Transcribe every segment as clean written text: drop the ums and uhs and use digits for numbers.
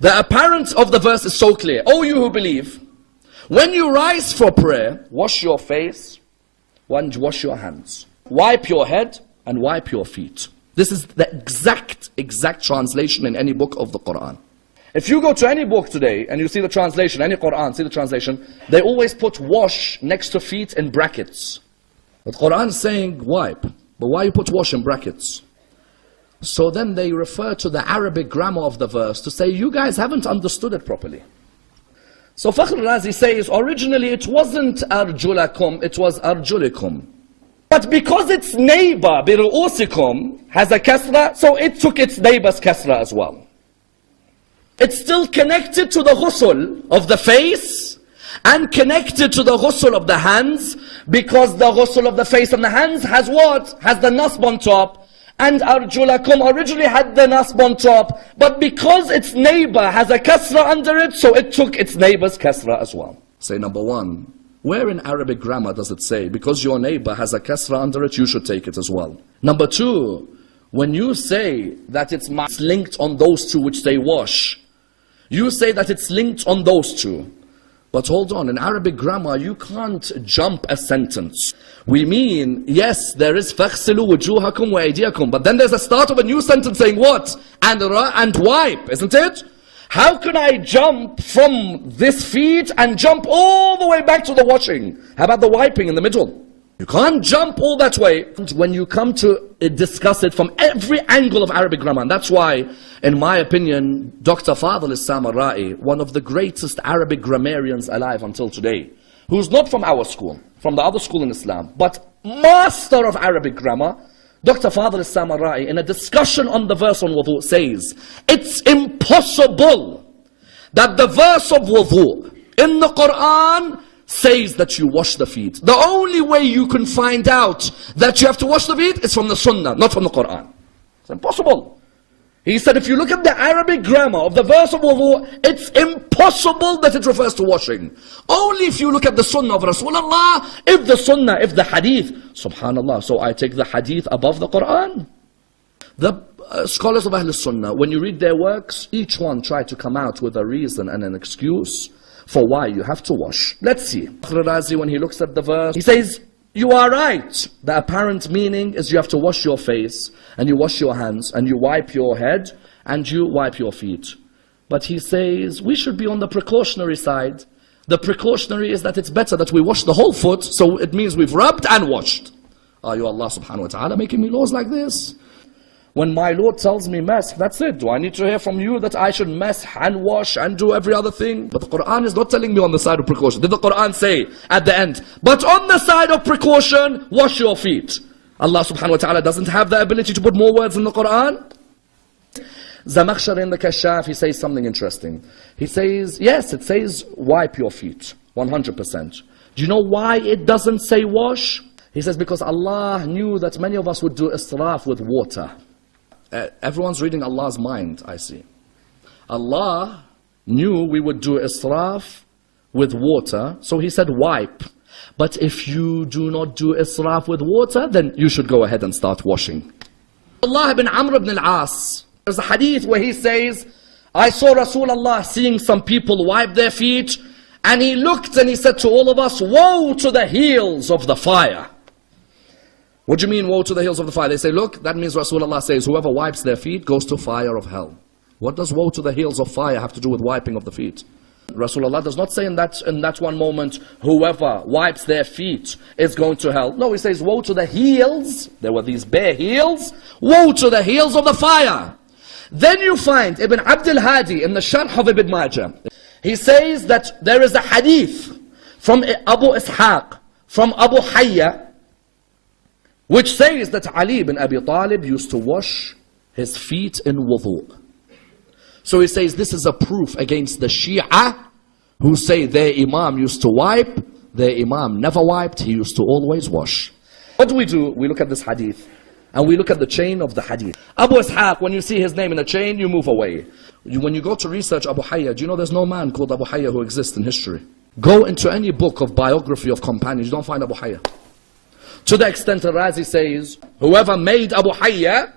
The apparent of the verse is so clear. O you who believe, when you rise for prayer, wash your face and wash your hands. Wipe your head and wipe your feet. This is the exact translation in any book of the Quran. If you go to any book today and you see the translation, any Quran, see the translation, they always put wash next to feet in brackets. The Quran is saying wipe, but why you put wash in brackets? So then they refer to the Arabic grammar of the verse to say, you guys haven't understood it properly. So Fakhr Razi says, originally it wasn't arjulakum, it was arjulikum. But because its neighbor, biru'usikum, has a kasra, so it took its neighbor's kasra as well. It's still connected to the ghusl of the face and connected to the ghusl of the hands, because the ghusl of the face and the hands has what? Has the nasb on top. And arjulakum originally had the nasb on top, but because its neighbor has a kasra under it, so it took its neighbor's kasra as well. Say number one, where in Arabic grammar does it say, because your neighbor has a kasra under it, you should take it as well? Number two, when you say that it's linked on those two which they wash, you say that it's linked on those two. But hold on, in Arabic grammar, you can't jump a sentence. We mean, yes, there is فَغْسِلُوا وُجُوهَكُمْ وَأَيْدِيَكُمْ, but then there's a start of a new sentence saying what? And wipe, isn't it? How can I jump from this feet and jump all the way back to the washing? How about the wiping in the middle? You can't jump all that way when you come to discuss it from every angle of Arabic grammar. And that's why, in my opinion, Dr. Fadl As-Samarra'i, one of the greatest Arabic grammarians alive until today, who's not from our school, from the other school in Islam, but master of Arabic grammar, Dr. Fadl As-Samarra'i, in a discussion on the verse on wudu, says, it's impossible that the verse of wudu in the Quran says that you wash the feet. The only way you can find out that you have to wash the feet is from the Sunnah, not from the Quran. It's impossible. He said if you look at the Arabic grammar of the verse of wudu, it's impossible that it refers to washing. Only if you look at the Sunnah of Rasulullah, if the Hadith, subhanallah, so I take the Hadith above the Quran. The scholars of Ahl Sunnah, when you read their works, each one try to come out with a reason and an excuse for why you have to wash. Let's see. Fakhr Razi, when he looks at the verse, he says, you are right. The apparent meaning is you have to wash your face, and you wash your hands, and you wipe your head, and you wipe your feet. But he says, we should be on the precautionary side. The precautionary is that it's better that we wash the whole foot, so it means we've rubbed and washed. Are you Allah subhanahu wa ta'ala making me laws like this? When my Lord tells me mask, that's it. Do I need to hear from you that I should mask and wash and do every other thing? But the Quran is not telling me on the side of precaution. Did the Quran say at the end, but on the side of precaution, wash your feet? Allah subhanahu wa ta'ala doesn't have the ability to put more words in the Quran? Zamakhshari in the Kashaf, he says something interesting. He says, yes, it says wipe your feet, 100%. Do you know why it doesn't say wash? He says because Allah knew that many of us would do israf with water. Everyone's reading Allah's mind, I see. Allah knew we would do israf with water, so he said wipe. But if you do not do israf with water, then you should go ahead and start washing. Allah ibn Amr ibn al-As, there's a hadith where he says, I saw Rasulullah seeing some people wipe their feet, and he looked and he said to all of us, woe to the heels of the fire. What do you mean, woe to the heels of the fire? They say, look, that means Rasulullah says, whoever wipes their feet goes to fire of hell. What does woe to the heels of fire have to do with wiping of the feet? Rasulullah does not say in that one moment, whoever wipes their feet is going to hell. No, he says, woe to the heels, there were these bare heels, woe to the heels of the fire. Then you find Ibn Abdul Hadi in the Sharh of Ibn Majah. He says that there is a hadith from Abu Ishaq, from Abu Hayya, which says that Ali ibn Abi Talib used to wash his feet in wudu. So he says this is a proof against the Shia who say their Imam used to wipe, their Imam never wiped, he used to always wash. What do? We look at this hadith and we look at the chain of the hadith. Abu Ishaq, when you see his name in a chain, you move away. When you go to research Abu Hayya, do you know there's no man called Abu Hayya who exists in history? Go into any book of biography of companions, you don't find Abu Hayya. To the extent that Razi says, whoever made Abu Hayya,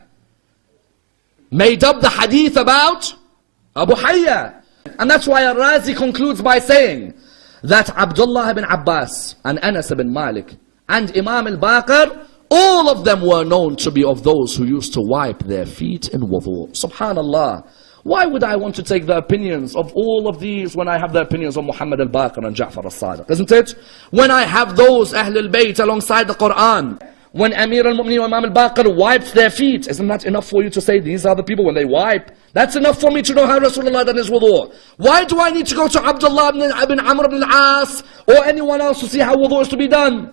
made up the hadith about Abu Hayya. And that's why Al-Razi concludes by saying that Abdullah ibn Abbas and Anas ibn Malik and Imam al-Baqir, all of them were known to be of those who used to wipe their feet in wudu. Subhanallah. Why would I want to take the opinions of all of these when I have the opinions of Muhammad al-Baqir and Ja'far al-Sadiq? Isn't it? When I have those Ahl al-Bayt alongside the Quran. When Amir al-Mu'mineen and Imam al-Baqir wiped their feet, isn't that enough for you to say these are the people when they wipe? That's enough for me to know how Rasulullah done his wudu. Why do I need to go to Abdullah ibn Amr ibn al-As or anyone else to see how wudu is to be done?